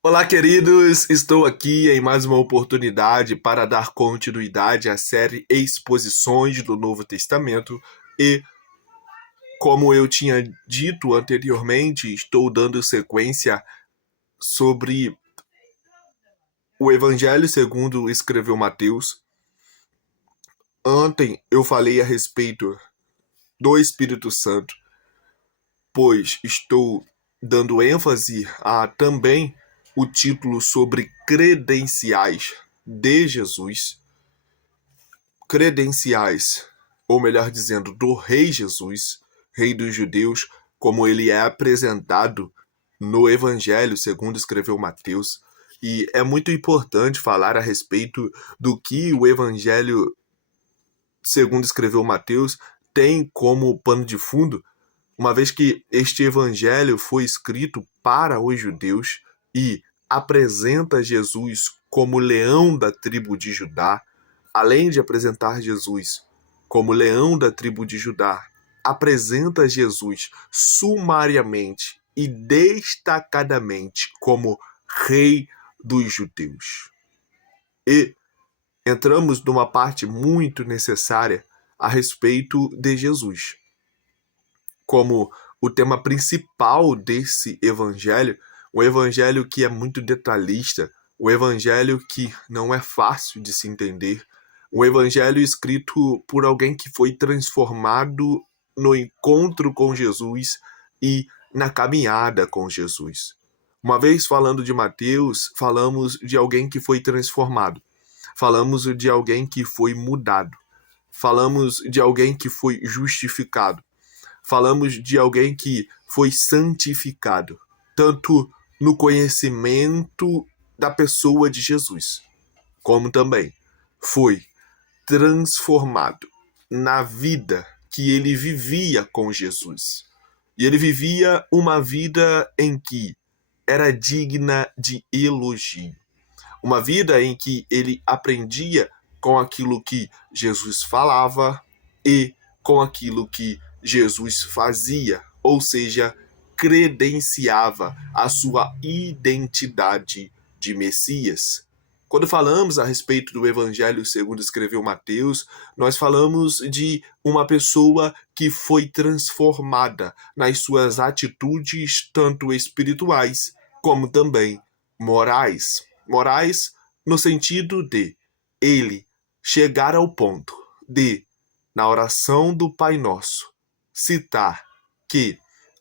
Olá, queridos! Estou aqui em mais uma oportunidade para dar continuidade à série Exposições do Novo Testamento e, como eu tinha dito anteriormente, estou dando sequência sobre o Evangelho segundo escreveu Mateus. Ontem eu falei a respeito do Espírito Santo, pois estou dando ênfase a também o título sobre credenciais de Jesus, credenciais, ou melhor dizendo, do Rei Jesus, Rei dos Judeus, como ele é apresentado no Evangelho, segundo escreveu Mateus. E é muito importante falar a respeito do que o Evangelho, segundo escreveu Mateus, tem como pano de fundo, uma vez que este Evangelho foi escrito para os judeus e apresenta Jesus como leão da tribo de Judá. Além de apresentar Jesus como leão da tribo de Judá, apresenta Jesus sumariamente e destacadamente como rei dos judeus. E entramos numa parte muito necessária a respeito de Jesus. Como o tema principal desse evangelho, um evangelho que é muito detalhista, um evangelho que não é fácil de se entender, um evangelho escrito por alguém que foi transformado no encontro com Jesus e na caminhada com Jesus. Uma vez falando de Mateus, falamos de alguém que foi transformado, falamos de alguém que foi mudado, falamos de alguém que foi justificado, falamos de alguém que foi santificado, tanto no conhecimento da pessoa de Jesus, como também foi transformado na vida que ele vivia com Jesus. E ele vivia uma vida em que era digna de elogio. Uma vida em que ele aprendia com aquilo que Jesus falava e com aquilo que Jesus fazia, ou seja, credenciava a sua identidade de Messias. Quando falamos a respeito do Evangelho segundo escreveu Mateus, nós falamos de uma pessoa que foi transformada nas suas atitudes, tanto espirituais como também morais. Morais no sentido de ele chegar ao ponto de, na oração do Pai Nosso, citar que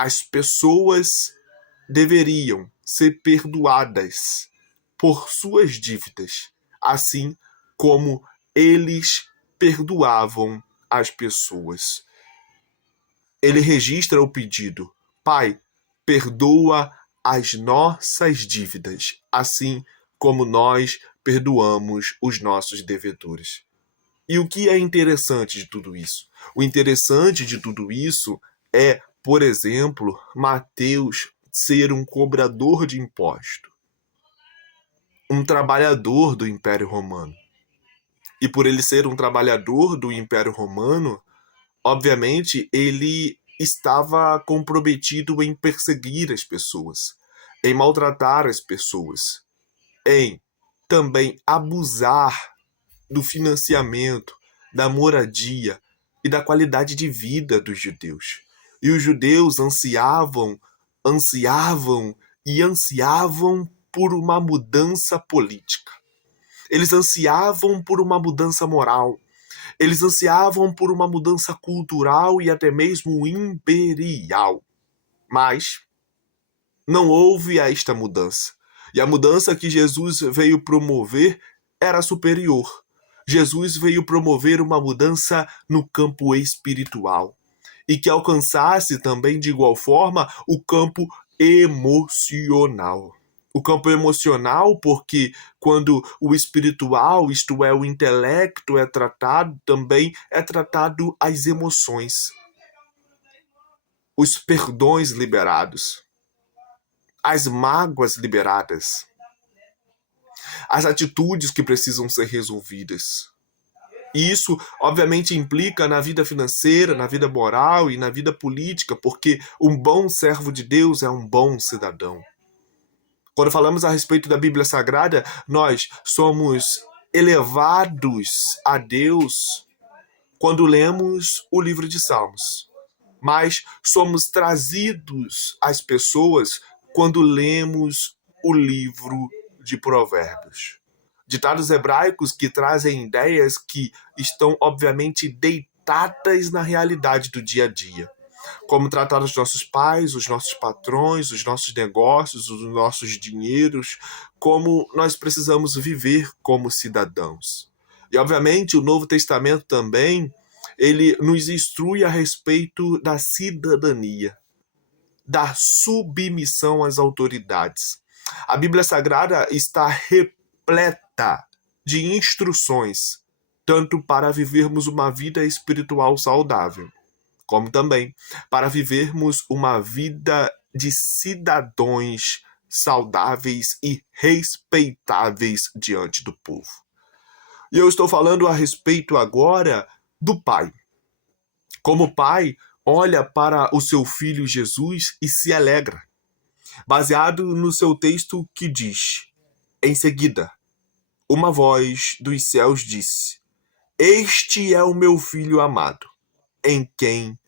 as pessoas deveriam ser perdoadas por suas dívidas, assim como eles perdoavam as pessoas. Ele registra o pedido: Pai, perdoa as nossas dívidas, assim como nós perdoamos os nossos devedores. E o que é interessante de tudo isso? O interessante de tudo isso é, por exemplo, Mateus ser um cobrador de imposto, um trabalhador do Império Romano. E por ele ser um trabalhador do Império Romano, obviamente ele estava comprometido em perseguir as pessoas, em maltratar as pessoas, em também abusar do financiamento, da moradia e da qualidade de vida dos judeus. E os judeus ansiavam e ansiavam por uma mudança política. Eles ansiavam por uma mudança moral. Eles ansiavam por uma mudança cultural e até mesmo imperial. Mas não houve esta mudança. E a mudança que Jesus veio promover era superior. Jesus veio promover uma mudança no campo espiritual e que alcançasse também, de igual forma, o campo emocional. O campo emocional, porque quando o espiritual, isto é, o intelecto, é tratado, também é tratado as emoções, os perdões liberados, as mágoas liberadas, as atitudes que precisam ser resolvidas. E isso, obviamente, implica na vida financeira, na vida moral e na vida política, porque um bom servo de Deus é um bom cidadão. Quando falamos a respeito da Bíblia Sagrada, nós somos elevados a Deus quando lemos o livro de Salmos, mas somos trazidos às pessoas quando lemos o livro de Provérbios. Ditados hebraicos que trazem ideias que estão, obviamente, deitadas na realidade do dia a dia. Como tratar os nossos pais, os nossos patrões, os nossos negócios, os nossos dinheiros, como nós precisamos viver como cidadãos. E, obviamente, o Novo Testamento também, ele nos instrui a respeito da cidadania, da submissão às autoridades. A Bíblia Sagrada está repleta de instruções, tanto para vivermos uma vida espiritual saudável, como também para vivermos uma vida de cidadãos saudáveis e respeitáveis diante do povo. E eu estou falando a respeito agora do pai. Como pai, olha para o seu filho Jesus e se alegra, baseado no seu texto que diz: em seguida, uma voz dos céus disse: este é o meu filho amado, em quem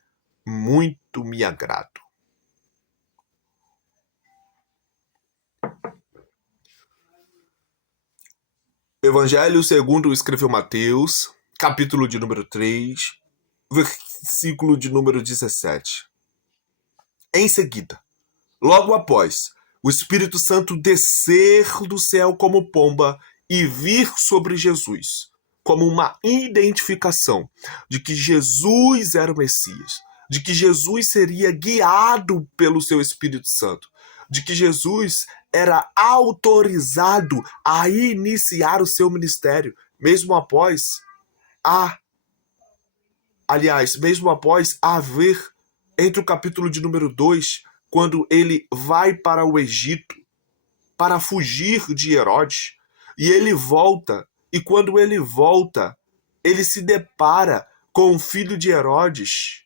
muito me agrado. Evangelho segundo escreveu Mateus, capítulo de número 3, versículo de número 17. Em seguida, logo após, o Espírito Santo descer do céu como pomba e vir sobre Jesus, como uma identificação de que Jesus era o Messias, de que Jesus seria guiado pelo seu Espírito Santo, de que Jesus era autorizado a iniciar o seu ministério, mesmo após haver, entre o capítulo de número 2, quando ele vai para o Egito para fugir de Herodes, e ele volta, e quando ele volta, ele se depara com o filho de Herodes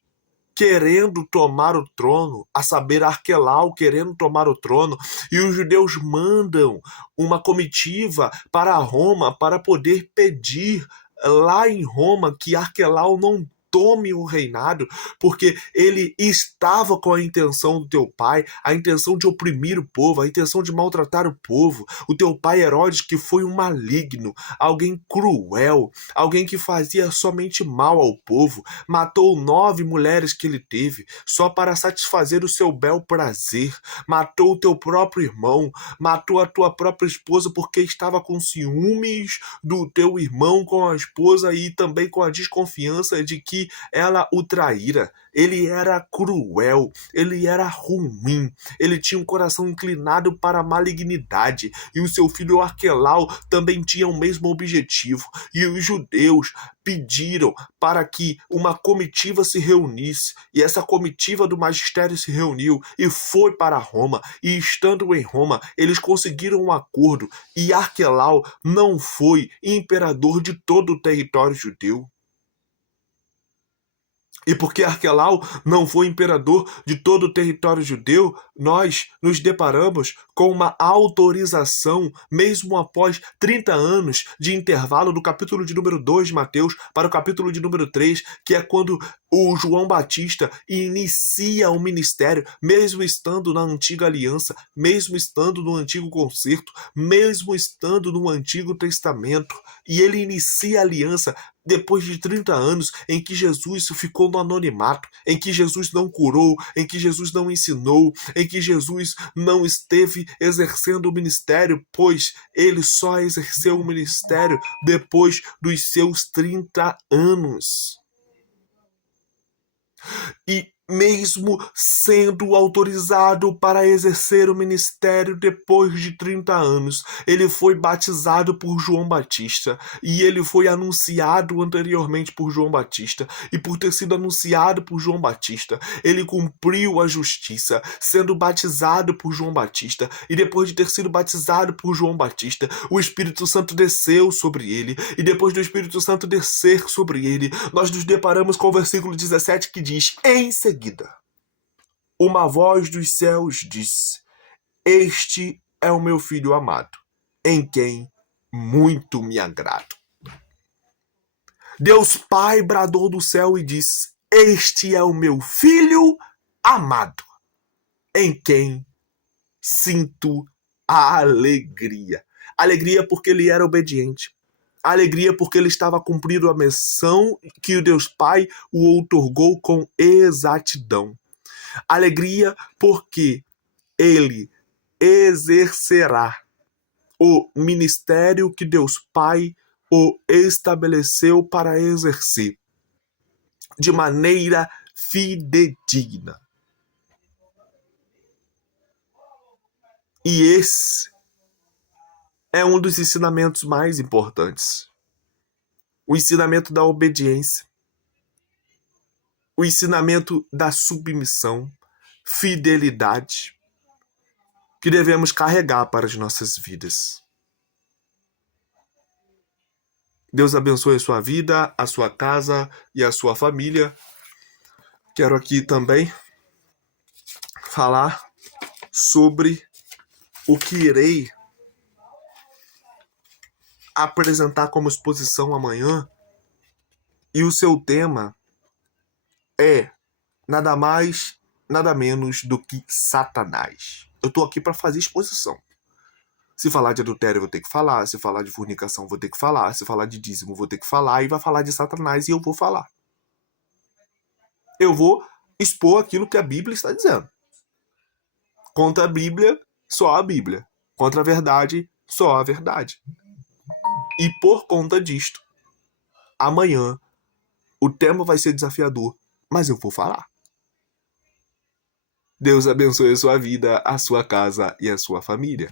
querendo tomar o trono, a saber, Arquelau querendo tomar o trono, e os judeus mandam uma comitiva para Roma para poder pedir lá em Roma que Arquelau não tome o reinado, porque ele estava com a intenção do teu pai, a intenção de oprimir o povo, a intenção de maltratar o povo. O teu pai Herodes, que foi um maligno, alguém cruel, alguém que fazia somente mal ao povo, matou 9 mulheres que ele teve, só para satisfazer o seu bel prazer, matou o teu próprio irmão, matou a tua própria esposa porque estava com ciúmes do teu irmão com a esposa e também com a desconfiança de que ela o traíra. Ele era cruel, ele era ruim, ele tinha um coração inclinado para a malignidade, e o seu filho Arquelau também tinha o mesmo objetivo, e os judeus pediram para que uma comitiva se reunisse, e essa comitiva do magistério se reuniu e foi para Roma, e estando em Roma, eles conseguiram um acordo, e Arquelau não foi imperador de todo o território judeu. E porque Arquelau não foi imperador de todo o território judeu, nós nos deparamos com uma autorização, mesmo após 30 anos de intervalo do capítulo de número 2 de Mateus para o capítulo de número 3, que é quando o João Batista inicia o ministério, mesmo estando na antiga aliança, mesmo estando no antigo concerto, mesmo estando no Antigo Testamento, e ele inicia a aliança depois de 30 anos em que Jesus ficou no anonimato, em que Jesus não curou, em que Jesus não ensinou, em que Jesus não esteve exercendo o ministério, pois ele só exerceu o ministério depois dos seus 30 anos. E mesmo sendo autorizado para exercer o ministério depois de 30 anos, ele foi batizado por João Batista, e ele foi anunciado anteriormente por João Batista, e por ter sido anunciado por João Batista, ele cumpriu a justiça, sendo batizado por João Batista, e depois de ter sido batizado por João Batista, o Espírito Santo desceu sobre ele, e depois do Espírito Santo descer sobre ele, nós nos deparamos com o versículo 17 que diz: em seguida, uma voz dos céus disse: este é o meu filho amado, em quem muito me agrado. Deus Pai bradou do céu e disse: este é o meu filho amado, em quem sinto a alegria. Alegria porque ele era obediente. Alegria porque ele estava cumprindo a missão que o Deus Pai o outorgou com exatidão. Alegria porque ele exercerá o ministério que Deus Pai o estabeleceu para exercer de maneira fidedigna. E esse é um dos ensinamentos mais importantes. O ensinamento da obediência. O ensinamento da submissão, fidelidade, que devemos carregar para as nossas vidas. Deus abençoe a sua vida, a sua casa e a sua família. Quero aqui também falar sobre o que irei apresentar como exposição amanhã. E o seu tema é nada mais, nada menos do que Satanás. Eu tô aqui para fazer exposição. Se falar de adultério, eu vou ter que falar. Se falar de fornicação, eu vou ter que falar. Se falar de dízimo, eu vou ter que falar. E vai falar de Satanás e eu vou falar. Eu vou expor aquilo que a Bíblia está dizendo. Contra a Bíblia, só a Bíblia. Contra a verdade, só a verdade. E por conta disto, amanhã, o tema vai ser desafiador, mas eu vou falar. Deus abençoe a sua vida, a sua casa e a sua família.